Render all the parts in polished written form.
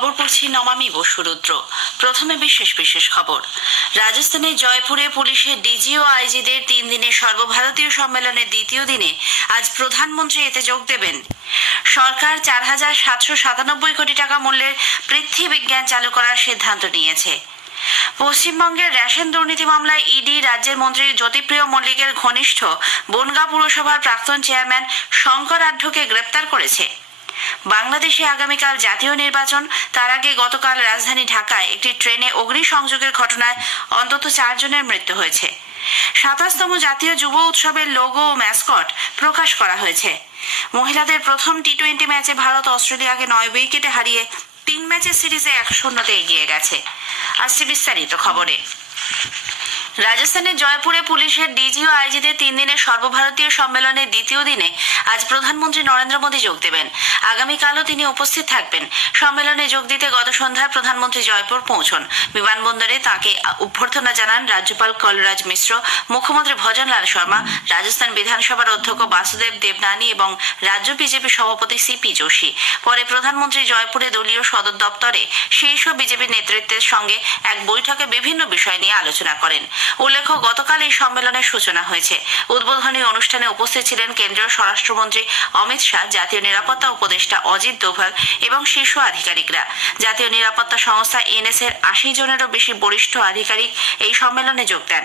খবর পড়ছি নমামি বসুরুদ্র। প্রথমে বিশেষ খবর। রাজস্থানের জয়পুরে পুলিশের ডিজি ও আইজিদের 3 দিনের সর্বভারতীয় সম্মেলনের দ্বিতীয় দিনে আজ প্রধানমন্ত্রী এতে যোগ দেবেন। সরকার 4,797 কোটি টাকা মূল্যের পৃথ্বী বিজ্ঞান চালু করার সিদ্ধান্ত নিয়েছে। পশ্চিমবঙ্গের রেশন দুর্নীতি মামলায় ইডি রাজ্যের মন্ত্রী জ্যোতিপ্রিয় মল্লিকের ঘনিষ্ঠ বনগাঁ পুরসভার প্রাক্তন চেয়ারম্যান শঙ্কর আঢ্যকে গ্রেপ্তার করেছে। বাংলাদেশে আগামীকাল জাতীয় নির্বাচন। তার আগে গতকাল রাজধানী ঢাকায় একটি ট্রেনে অগ্নিসংযোগের ঘটনায় অন্তত 4 জনের মৃত্যু হয়েছে। 27তম জাতীয় যুব উৎসবের লোগো ও ম্যাসকট প্রকাশ করা হয়েছে। মহিলাদের প্রথম টি-20 ম্যাচে ভারত অস্ট্রেলিয়াকে 9 উইকেটে হারিয়ে 3 ম্যাচের সিরিজে 1-0 এগিয়ে গেছে। আসছে বিস্তারিত খবরে। রাজস্থানের জয়পুরে পুলিশের ডিজি ও আইজিদের 3 দিনের সর্বভারতীয় সম্মেলনের দ্বিতীয় দিনে আজ প্রধানমন্ত্রী নরেন্দ্র মোদী যোগ দেবেন। আগামীকালও তিনি উপস্থিত থাকবেন। সম্মেলনে যোগ দিতে গত সন্ধ্যায় প্রধানমন্ত্রী জয়পুর পৌঁছন। বিমানবন্দরে তাঁকে অভ্যর্থনা জানান রাজ্যপাল কলরাজ মিশ্র, মুখ্যমন্ত্রী ভজনলাল শর্মা, রাজস্থান বিধানসভার অধ্যক্ষ বাসুদেব দেবনানি এবং রাজ্য বিজেপি সভাপতি সিপি যোশী। পরে প্রধানমন্ত্রী জয়পুরে দলীয় সদর দপ্তরে শীর্ষ বিজেপি নেতৃত্বের সঙ্গে এক বৈঠকে বিভিন্ন বিষয় নিয়ে আলোচনা করেন। উল্লেখ্য, গতকাল এই সম্মেলনের সূচনা হয়েছে। উদ্বোধনী অনুষ্ঠানে উপস্থিত ছিলেন কেন্দ্রীয় স্বরাষ্ট্রমন্ত্রী অমিত শাহ, জাতীয় নিরাপত্তা উপদেষ্টা অজিত দোভাল এবং শীর্ষ আধিকারিকরা। জাতীয় নিরাপত্তা সংস্থা এনএসএর 80 জনেরও বেশি বরিষ্ঠ আধিকারিক এই সম্মেলনে যোগ দেন।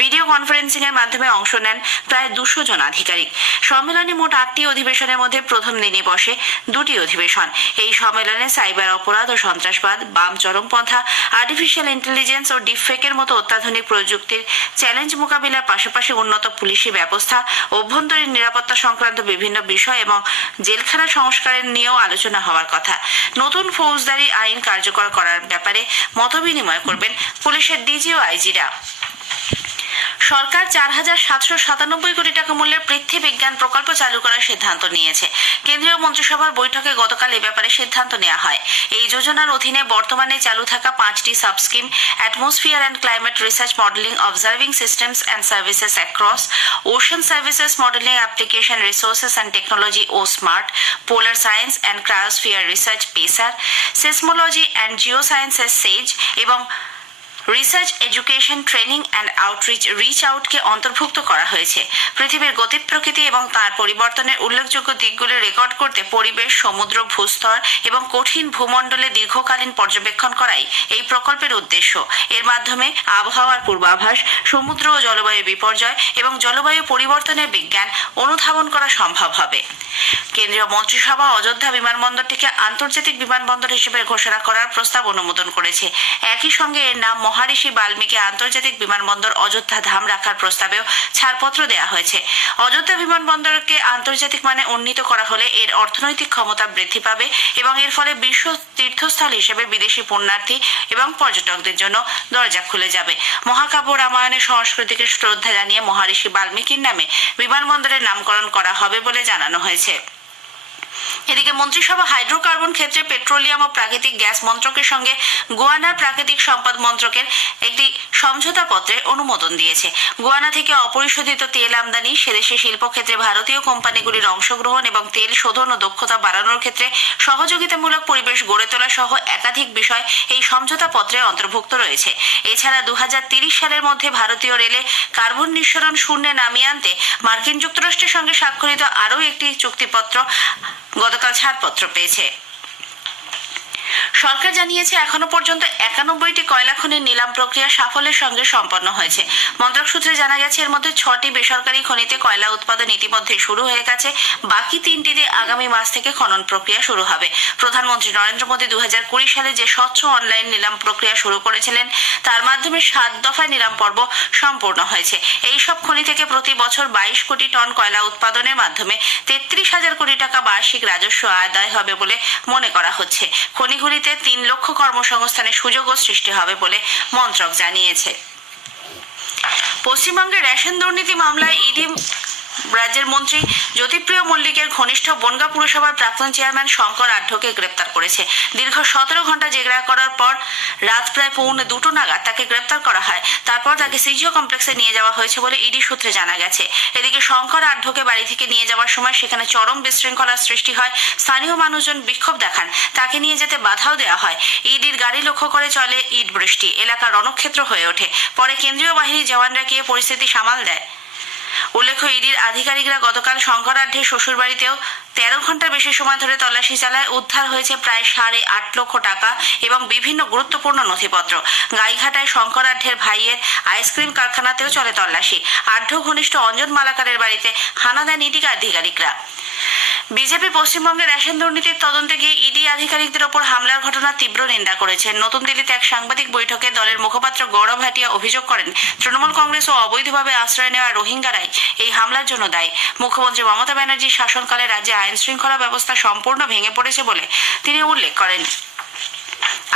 ভিডিও কনফারেন্সিং এর মাধ্যমে অংশ নেন প্রায় 200 জন আধিকারিক। সম্মেলনে মোট 8টি অধিবেশনের মধ্যে প্রথম দিনে বসে 2টি অধিবেশন। এই সম্মেলনে সাইবার অপরাধ ও সন্ত্রাসবাদ, বাম চরমপন্থা, আর্টিফিশিয়াল ইন্টেলিজেন্স ও ডিপফেকের মতো অত্যাধুনিক প্রযুক্তির চ্যালেঞ্জ মোকাবিলার পাশাপাশি উন্নত পুলিশি ব্যবস্থা, অভ্যন্তরীণ নিরাপত্তা সংক্রান্ত বিভিন্ন বিষয় এবং জেলখানা সংস্কারের নিয়েও আলোচনা হওয়ার কথা। নতুন ফৌজদারি আইন কার্যকর করার ব্যাপারে মতবিনিময় করবেন পুলিশের ডিজি ও আইজিরা। সরকার 4,797 কোটি টাকা মূল্যের পৃথ্বী বিজ্ঞান প্রকল্প চালু করার সিদ্ধান্ত নিয়েছে। কেন্দ্রীয় মন্ত্রিসভার বৈঠকে গতকাল এ ব্যাপারে সিদ্ধান্ত নেওয়া হয়। এই যোজনার অধীনে বর্তমানে চালু থাকা 5টি subscheme atmosphere and climate research modelling observing systems and services across, ocean services modelling application resources and technology O smart, polar science and cryosphere research pacer, seismology and geo sciences sage এবং research education training and outreach reach আউটকে অন্তর্ভুক্ত করা হয়েছে। পৃথিবীর গতি প্রকৃতি এবং তার পরিবর্তনের উল্লেখযোগ্য দিকগুলি রেকর্ড করতে পরিবেশ, সমুদ্র, ভূস্তর এবং কঠিন ভূমণ্ডলে দীর্ঘকালীন পর্যবেক্ষণ করাই এই প্রকল্পের উদ্দেশ্য। এর মাধ্যমে আবহাওয়ার পূর্বাভাস, সমুদ্র ও জলবায়ু বিপর্যয় এবং জলবায়ু পরিবর্তনের বিজ্ঞান অনুধাবন করা সম্ভব হবে। কেন্দ্রীয় মন্ত্রিসভা অযোধ্যা বিমানবন্দরটিকে আন্তর্জাতিক বিমানবন্দর হিসেবে ঘোষণা করার প্রস্তাব অনুমোদন করেছে। একই সঙ্গে এর নাম মহারিষি বাল্মীকি আন্তর্জাতিক বিমানবন্দর অযোধ্যা ধাম রাখার প্রস্তাবেও ছাড়পত্র দেওয়া হয়েছে। অযোধ্যা বিমানবন্দরকে আন্তর্জাতিক মানে উন্নীত করা হলে এর অর্থনৈতিক ক্ষমতা বৃদ্ধি পাবে এবং এর ফলে বিশ্ব তীর্থস্থল হিসেবে বিদেশি পুণ্যার্থী এবং পর্যটকদের জন্য দরজা খুলে যাবে। মহাকাব্য রামায়ণের সংস্কৃতিকে শ্রদ্ধা জানিয়ে মহারিষি বাল্মীকির নামে বিমানবন্দরের নামকরণ করা হবে বলে জানানো হয়েছে। এদিকে মন্ত্রিসভা হাইড্রোকার্বন ক্ষেত্রে পেট্রোলিয়াম ও প্রাকৃতিক গ্যাস মন্ত্রকের সঙ্গে গুয়ানার প্রাকৃতিক সম্পদ মন্ত্রকের একটি সমঝোতা পত্রে অনুমোদন দিয়েছে। গুয়ানা থেকে অপরিশোধিত তেল আমদানি, সেদেশে শিল্পক্ষেত্রে ভারতীয় কোম্পানিগুলির অংশগ্রহণ এবং তেল শোধন ও দক্ষতা বাড়ানোর ক্ষেত্রে সহযোগিতামূলক পরিবেশ গড়ে তোলা সহ একাধিক বিষয় এই সমঝোতা পত্রে অন্তর্ভুক্ত রয়েছে। এছাড়া 2030 সালের মধ্যে ভারতীয় রেলে কার্বন নিঃসরণ শূন্যে নামিয়ে আনতে মার্কিন যুক্তরাষ্ট্রের সঙ্গে স্বাক্ষরিত আরও একটি চুক্তিপত্র গতকাল ছাড়পত্র পেয়েছে। সরকার জানিয়েছে এখনো পর্যন্ত 91টি কয়লা খনির নিলাম প্রক্রিয়া সাফল্যের সঙ্গে সম্পন্ন হয়েছে। মন্ত্রক সূত্রে জানা গেছে এর মধ্যে 6টি বেসরকারি খনিতে কয়লা উৎপাদন ইতিমধ্যে শুরু হয়ে গেছে। বাকি 3টিতে আগামী মাস থেকে খনন প্রক্রিয়া শুরু হবে। প্রধানমন্ত্রী নরেন্দ্র মোদী 2020 সালে যে স্বচ্ছ অনলাইন নিলাম প্রক্রিয়া শুরু করেছিলেন তার মাধ্যমে 7 দফায় নিলাম পর্ব সম্পূর্ণ হয়েছে। এই সব খনি থেকে প্রতি বছর 22 কোটি টন কয়লা উৎপাদনের মাধ্যমে 33,000 কোটি টাকা বার্ষিক রাজস্ব আদায় হবে বলে মনে করা হচ্ছে। খনিগুলিতে 3 লক্ষ কর্মসংস্থানের সুযোগও সৃষ্টি হবে বলে মন্ত্রক জানিয়েছে। পশ্চিমবঙ্গের রেশন দুর্নীতি মামলায় ইডি রাজ্যের মন্ত্রী জ্যোতিপ্রিয় মল্লিকের ঘনিষ্ঠ বনগাঁ পুরসভার প্রাক্তন চেয়ারম্যান শঙ্কর আঢ্যকে গ্রেপ্তার করেছে। দীর্ঘ 17 ঘন্টা জেরা করার পর রাত প্রায় 1:45 নাগাদ তাকে গ্রেপ্তার করা হয়। তারপর তাকে সিজিও কমপ্লেক্সে নিয়ে যাওয়া হয়েছে বলে ইডি সূত্রে জানা গেছে। এদিকে শঙ্কর আঢ্যকে বাড়ি থেকে নিয়ে যাওয়ার সময় সেখানে চরম বিশৃঙ্খলার সৃষ্টি হয়। স্থানীয় মানুষজন বিক্ষোভ দেখান, তাকে নিয়ে যেতে বাধাও দেওয়া হয়। ইডির গাড়ি লক্ষ্য করে চলে ইট বৃষ্টি, এলাকা রণক্ষেত্র হয়ে ওঠে। পরে কেন্দ্রীয় বাহিনীর জওয়ানরা গিয়ে পরিস্থিতি সামাল দেয়। উল্লেখ্য, ইডির আধিকারিকরা গতকাল শঙ্কর আঢ্যের শ্বশুর বাড়িতেও 13 ঘন্টার বেশি সময় ধরে তল্লাশি চালায়। উদ্ধার হয়েছে প্রায় 8.5 লক্ষ টাকা এবং বিভিন্ন গুরুত্বপূর্ণ নথিপত্র। গাইঘাটায় শঙ্কর আঢ্যের ভাইয়ের আইসক্রিম কারখানাতেও চলে তল্লাশি। আঢ্য ঘনিষ্ঠ অঞ্জন মালাকারের বাড়িতে হানা দেন ইডি আধিকারিকরা। বিজেপি পশ্চিমবঙ্গে রেশন দুর্নীতির তদন্তে গিয়ে ইডি আধিকারিকদের ওপর হামলার ঘটনার তীব্র নিন্দা করেছেন। নতুন দিল্লিতে এক সাংবাদিক বৈঠকে দলের মুখপাত্র গৌরব ভাটিয়া অভিযোগ করেন, তৃণমূল কংগ্রেস ও অবৈধভাবে আশ্রয় নেওয়া রোহিঙ্গারাই এই হামলার জন্য দায়ী। মুখ্যমন্ত্রী মমতা ব্যানার্জির শাসনকালে রাজ্যে আইন শৃঙ্খলা ব্যবস্থা সম্পূর্ণ ভেঙে পড়েছে বলে তিনি উল্লেখ করেন।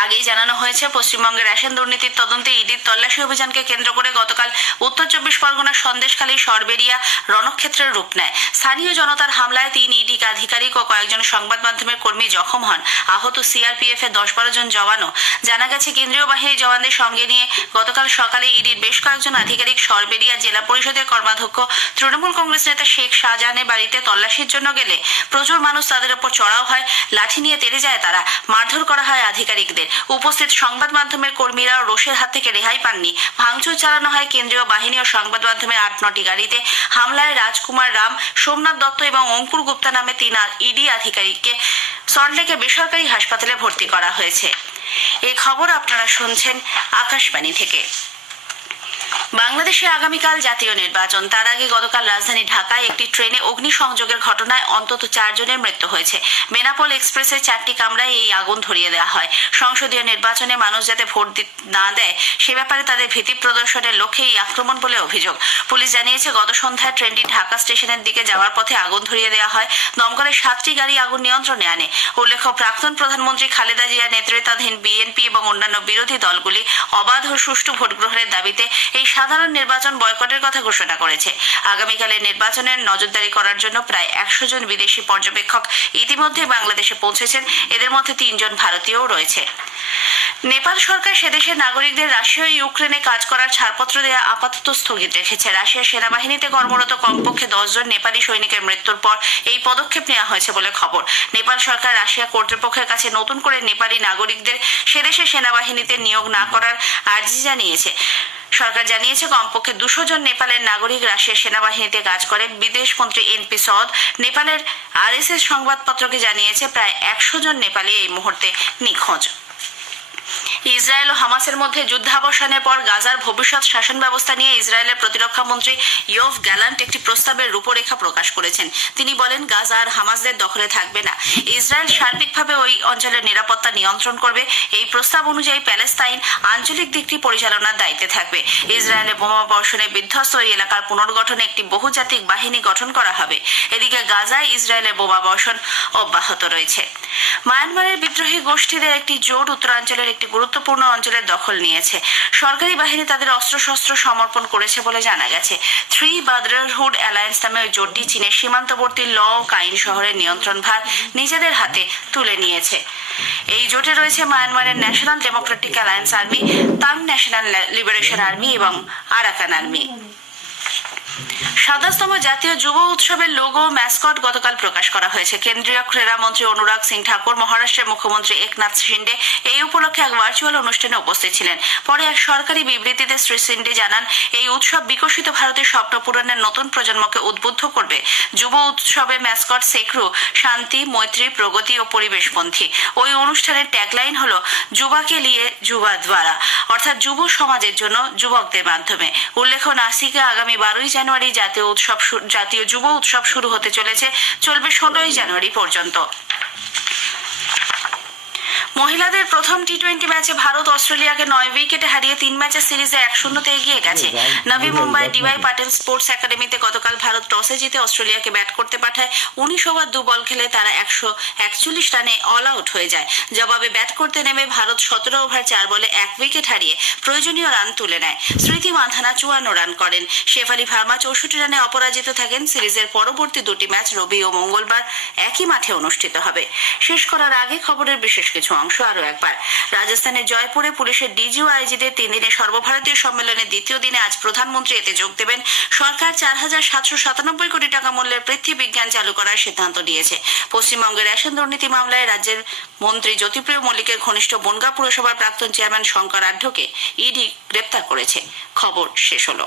আগেই জানানো হয়েছে, পশ্চিমবঙ্গের রেশন দুর্নীতির তদন্তে ইডির তল্লাশি অভিযানকে কেন্দ্র করে গতকাল উত্তর 24 পরগনার সন্দেশখালী সরবেরিয়া রণক্ষেত্রের রূপ নেয়। স্থানীয় জনতার হামলায় 3 ইডি আধিকারিক ও কয়েকজন সংবাদ মাধ্যমের কর্মী জখম হন। আহত সিআরপিএফ এর 10-12 জন জওয়ানও। জানা গেছে, কেন্দ্রীয় বাহিনীর জওয়ানদের সঙ্গে নিয়ে গতকাল সকালে ইডির বেশ কয়েকজন আধিকারিক সরবেরিয়া জেলা পরিষদের কর্মাধ্যক্ষ তৃণমূল কংগ্রেস নেতা শেখ শাহজাহানের বাড়িতে তল্লাশির জন্য গেলে প্রচুর মানুষ তাদের ওপর চড়াও হয়। লাঠি নিয়ে তেড়ে যায় তারা, মারধর করা হয় আধিকারিকদের। উপস্থিত সংবাদ মাধ্যমের কর্মীরা রোষের হাত থেকে রেহাই পাননি। ভাঙচুর চালানো হয় কেন্দ্রীয় বাহিনী ও সংবাদ মাধ্যমের 8-9টি গাড়িতে। হামলায় রাজকুমার রাম, সোমনাথ দত্ত এবং অঙ্কুর গুপ্তা নামে 3 ইডি আধিকারিককে সল্টলেকের বেসরকারি হাসপাতালে ভর্তি করা হয়েছে। এই খবর আপনারা শুনছেন আকাশবাণী থেকে। বাংলাদেশে আগামীকাল জাতীয় নির্বাচন। তার আগে গতকাল রাজধানী ঢাকায় একটি ট্রেনে অগ্নিসংযোগের ঘটনায় অন্তত 4 জনের মৃত্যু হয়েছে। বেনাপোল এক্সপ্রেসের 4টি কামরায় এই আগুন ধরিয়ে দেওয়া হয়। সংসদীয় নির্বাচনে মানুষ যাতে ভোট না দেয় সে ব্যাপারে তাদের ভীতি প্রদর্শনের লক্ষ্যে এই আক্রমণ বলে অভিযোগ। পুলিশ জানিয়েছে, গত সন্ধ্যায় ট্রেনটি ঢাকা স্টেশনের দিকে যাওয়ার পথে আগুন ধরিয়ে দেওয়া হয়। দমকলের 7টি গাড়ি আগুন নিয়ন্ত্রণে আনে। উল্লেখ্য, প্রাক্তন প্রধানমন্ত্রী খালেদা জিয়া নেতৃত্বাধীন বিএনপি এবং অন্যান্য বিরোধী দলগুলি অবাধ ও সুষ্ঠু ভোট গ্রহণের দাবিতে এই সাধারণ নির্বাচন বয়কটের কথা ঘোষণা করেছে। আগামীকালের নির্বাচনের নজরদারি করার জন্য প্রায় 100 জন বিদেশি পর্যবেক্ষক ইতিমধ্যে বাংলাদেশে পৌঁছেছেন। এদের মধ্যে 3 জন ভারতীয়ও রয়েছে। নেপাল সরকার সেদেশের নাগরিকদের রাশিয়া ও ইউক্রেনে কাজ করার ছাড়পত্র দেওয়া আপাতত স্থগিত রেখেছে। রাশিয়ার সেনাবাহিনীতে কর্মরত কমপক্ষে 10 জন নেপালি সৈনিকের মৃত্যুর পর এই পদক্ষেপ নেওয়া হয়েছে বলে খবর। নেপাল সরকার রাশিয়া কর্তৃপক্ষের কাছে নতুন করে নেপালি নাগরিকদের সেদেশের সেনাবাহিনীতে নিয়োগ না করার আর্জি জানিয়েছে। সরকার জানিয়েছে, কমপক্ষে 200 জন নেপালের নাগরিক রাশিয়ার সেনাবাহিনীতে কাজ করে। বিদেশমন্ত্রী এনপি সদ নেপালের আরএসএস সংবাদপত্রকে জানিয়েছে, প্রায় 100 জন নেপালি এই মুহূর্তে নিখোঁজ। ইসরায়েল ও হামাসের মধ্যে যুদ্ধাবসানের পর গাজার ভবিষ্যৎ শাসন ব্যবস্থা নিয়ে ইসরায়েলের প্রতিরক্ষা মন্ত্রী ইয়োভ গ্যালান্ট একটি প্রস্তাবের রূপরেখা প্রকাশ করেছেন। তিনি বলেন, গাজা আর হামাসদের দখলে থাকবে না। ইসরায়েল সার্বিকভাবে ওই অঞ্চলের নিরাপত্তা নিয়ন্ত্রণ করবে। এই প্রস্তাব অনুযায়ী প্যালেস্তাইন আঞ্চলিক দিকটি পরিচালনার দায়িত্বে থাকবে। ইসরায়েলের বোমা বর্ষণে বিধ্বস্ত ওই এলাকার পুনর্গঠনে একটি বহুজাতিক বাহিনী গঠন করা হবে। এদিকে গাজায় ইসরায়েলের বোমা বর্ষণ অব্যাহত রয়েছে। মায়ানমারের বিদ্রোহী গোষ্ঠীদের একটি জোট উত্তরাঞ্চলের একটি গুরুত্বপূর্ণ অঞ্চলের দখল নিয়েছে। সরকারি বাহিনী তাদের অস্ত্রশস্ত্র সমর্পণ করেছে বলে জানা গেছে। 3 ব্রাদারহুড অ্যালায়েন্স নামে ওই জোটটি চীনের সীমান্তবর্তী ল কাইন শহরের নিয়ন্ত্রণ ভার নিজেদের হাতে তুলে নিয়েছে। এই জোটে রয়েছে মায়ানমারের national democratic alliance army, Ta'ang national liberation army এবং আরাকান আর্মি। 27তম জাতীয় যুব উৎসবের লোগো ম্যাসকট গতকাল প্রকাশ করা হয়েছে। কেন্দ্রীয় ক্রীড়া মন্ত্রী অনুরাগ সিং ঠাকুর, মহারাষ্ট্রের মুখ্যমন্ত্রী একনাথ শিন্ডে এই উপলক্ষে এক ভার্চুয়াল অনুষ্ঠানে উপস্থিত ছিলেন। পরে এক সরকারি বিবৃতিতে শ্রী শিন্ডে জানান, এই উৎসব বিকশিত ভারতের স্বপ্ন পূরণের নতুন প্রজন্মকে উদ্বুদ্ধ করবে। যুব উৎসবে ম্যাসকট সেক্রু শান্তি, মৈত্রী, প্রগতি ও পরিবেশপন্থী। ওই অনুষ্ঠানের ট্যাগলাইন হলো যুবাকে লিয়ে যুবা দ্বারা, অর্থাৎ যুব সমাজের জন্য যুবকদের মাধ্যমে। উল্লেখ্য, নাসিকে আগামী 12ই জানুয়ারি জাতীয় যুব উৎসব শুরু হতে চলেছে, চলবে 16ই জানুয়ারি পর্যন্ত। মহিলাদের প্রথম টি-20 ম্যাচে ভারত অস্ট্রেলিয়াকে 9 উইকেটে হারিয়ে 3 ম্যাচের সিরিজে 1-0 এগিয়ে গেছে। নবী মুম্বাই ডিওয়াই পাটেল স্পোর্টস একাডেমিতে গতকাল ভারত টসে জিতে অস্ট্রেলিয়াকে ব্যাট করতে পাঠায়। 19 ওভার 2 বল খেলে তারা 141 রানে অল আউট হয়ে যায়। জবাবে ব্যাট করতে নেমে ভারত 17 ওভার 4 বলে 1 উইকেট হারিয়ে প্রয়োজনীয় রান তুলে নেয়। স্মৃতি মান্ধানা 54 রান করেন। শেফালি ভার্মা 64 রানে অপরাজিত থাকেন। সিরিজের পরবর্তী দুটি ম্যাচ রবি ও মঙ্গলবার একই মাঠে অনুষ্ঠিত হবে। শেষ করার আগে খবরের বিশেষ কিছু অংশ আরো একবার। রাজস্থানের জয়পুরে পুলিশের ডিজি ও আইজিদের 3 দিনের সর্বভারতীয় সম্মেলনের দ্বিতীয় দিনে আজ প্রধানমন্ত্রী এতে যোগ দেবেন। সরকার 4,797 কোটি টাকা মূল্যের পৃথ্বী বিজ্ঞান চালু করার সিদ্ধান্ত নিয়েছে। পশ্চিমবঙ্গের রেশন দুর্নীতি মামলায় রাজ্যের মন্ত্রী জ্যোতিপ্রিয় মল্লিকের ঘনিষ্ঠ বনগাঁ পুরসভার প্রাক্তন চেয়ারম্যান শঙ্কর আঢ্যকে ইডি গ্রেপ্তার করেছে। খবর শেষ হলো।